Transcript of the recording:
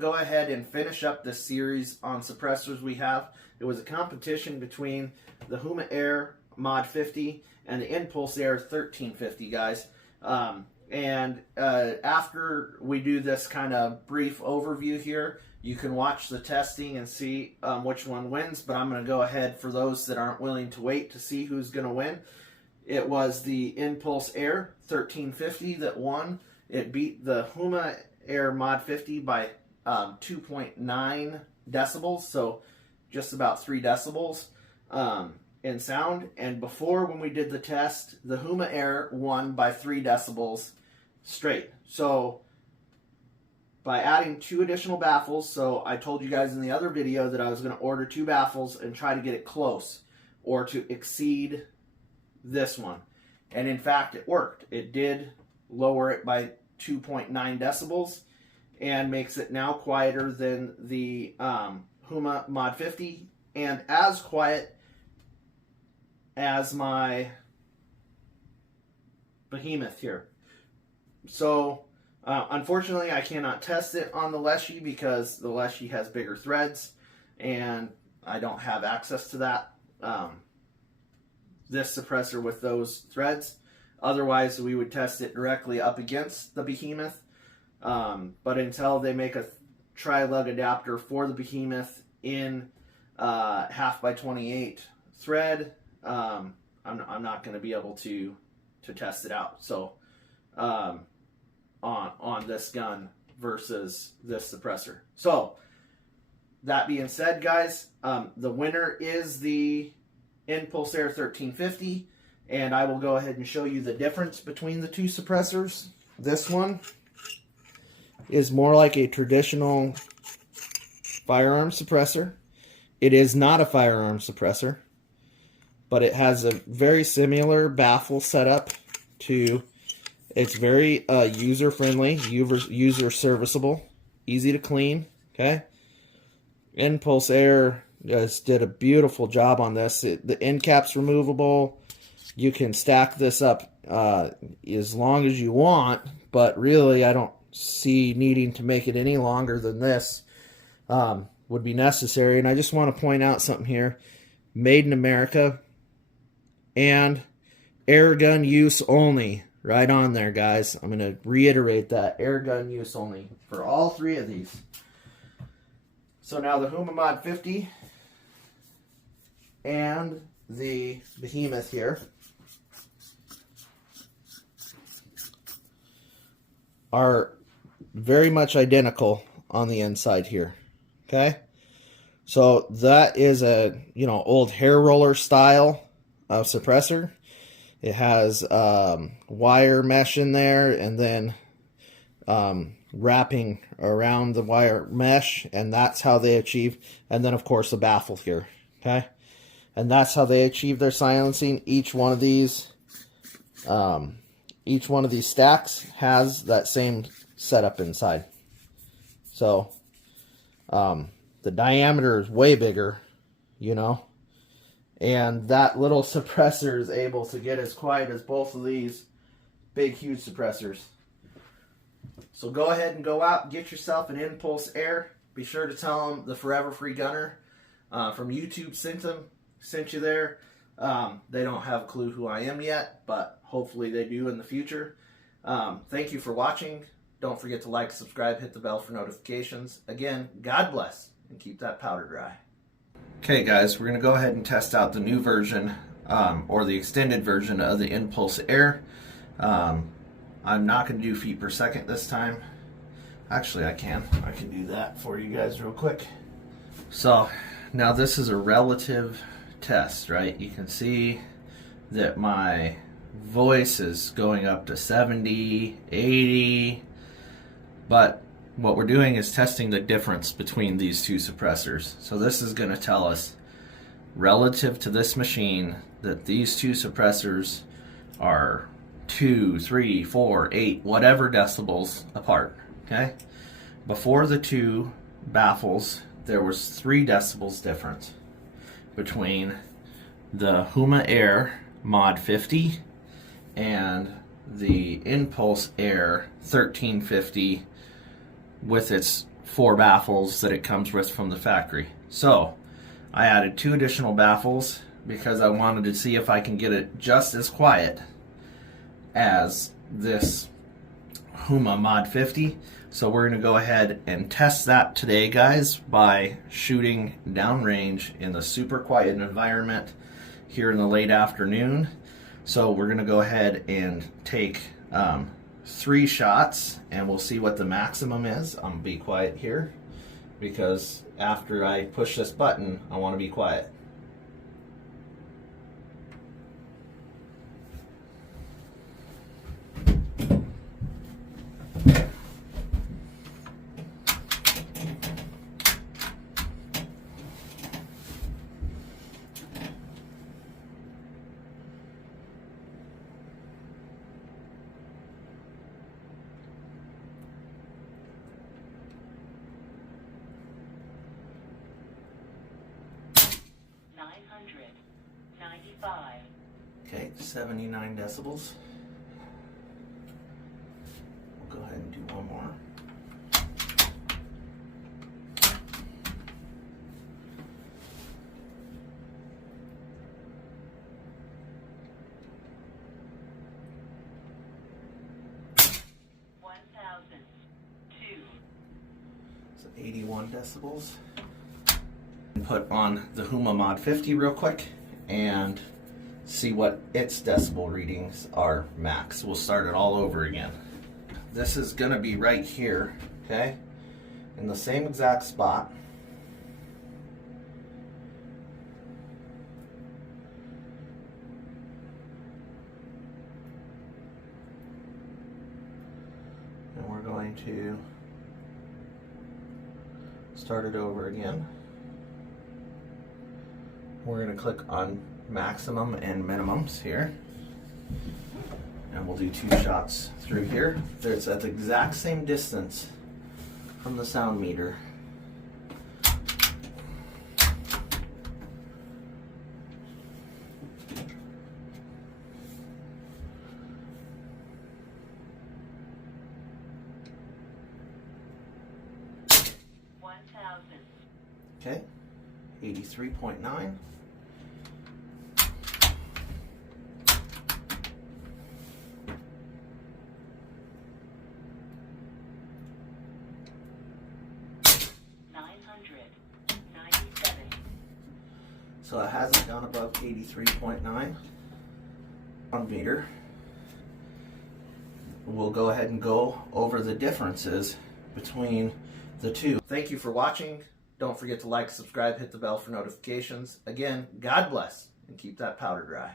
go ahead and finish up this series on suppressors we have. It was a competition between the Huma Air Mod 50 and the Impulse Air 1350, guys. After we do this kind of brief overview here, you can watch the testing and see which one wins, but I'm going to go ahead for those that aren't willing to wait to see who's going to win. It was the Impulse Air 1350 that won. It beat the Huma Air Mod 50 by 2.9 decibels, so just about 3 decibels in sound. And before, when we did the test, the Huma Air won by 3 decibels straight. So by adding 2 additional baffles, so I told you guys in the other video that I was going to order 2 baffles and try to get it close or to exceed this one. And in fact, it worked. It did lower it by 2.9 decibels and makes it now quieter than the Huma Mod 50 and as quiet as my Behemoth here. So unfortunately, I cannot test it on the Leshy because the Leshy has bigger threads and I don't have access to that. This suppressor with those threads. Otherwise, we would test it directly up against the Behemoth. But until they make a tri-lug adapter for the Behemoth in 1/2x28 thread, I'm not going to be able to test it out. So on this gun versus this suppressor. So that being said, guys, the winner is the Impulse Air 1350, and I will go ahead and show you the difference between the 2 suppressors. This one is more like a traditional firearm suppressor. It is not a firearm suppressor, but it has a very similar baffle setup to. It's very user-friendly, user-serviceable, easy to clean, okay? Impulse Air just did a beautiful job on this. The end cap's removable. You can stack this up as long as you want, but really I don't see needing to make it any longer than this would be necessary. And I just want to point out something here. Made in America and airgun use only. Right on there, guys. I'm going to reiterate that. Airgun use only for all 3 of these. So now the Huma Mod 50 and the Behemoth here are very much identical on the inside here. Okay? So that is a, old hair roller style of suppressor. It has wire mesh in there and then wrapping around the wire mesh, and that's how they achieve, and then of course the baffle here, okay? And that's how they achieve their silencing. Each one of these stacks has that same setup inside. So the diameter is way bigger, and that little suppressor is able to get as quiet as both of these big, huge suppressors. So go ahead and go out and get yourself an Impulse Air. Be sure to tell them the Forever Free Gunner from YouTube sent you there. They don't have a clue who I am yet, but hopefully they do in the future. Thank you for watching. Don't forget to like, subscribe, hit the bell for notifications. Again, God bless, and keep that powder dry. Okay guys, we're going to go ahead and test out the new version, or the extended version of the Impulse Air. I'm not going to do feet per second this time. Actually, I can do that for you guys real quick. So, now this is a relative test, right? You can see that my voice is going up to 70, 80, but what we're doing is testing the difference between these 2 suppressors. So this is going to tell us, relative to this machine, that these 2 suppressors are 2, 3, 4, 8, whatever decibels apart. Okay? Before the 2 baffles, there was 3 decibels difference between the Huma Air Mod 50 and the Impulse Air 1350 with its 4 baffles that it comes with from the factory. So I added 2 additional baffles because I wanted to see if I can get it just as quiet as this Huma Mod50. So we're going to go ahead and test that today, guys, by shooting downrange in the super quiet environment here in the late afternoon. So we're going to go ahead and take 3 shots and we'll see what the maximum is. I'm going to be quiet here because after I push this button, I want to be quiet. Okay, 79 decibels. We'll go ahead and do one more. So 81 decibels. Put on the Huma Mod50 real quick and see what its decibel readings are max. We'll start it all over again. This is gonna be right here, okay? In the same exact spot. And we're going to start it over again. We're going to click on maximum and minimums here, and we'll do 2 shots through here. It's at the exact same distance from the sound meter. Okay, 83.9. So it hasn't gone above 83.9 on meter. We'll go ahead and go over the differences between the two. Thank you for watching. Don't forget to like, subscribe, hit the bell for notifications. Again, God bless, and keep that powder dry.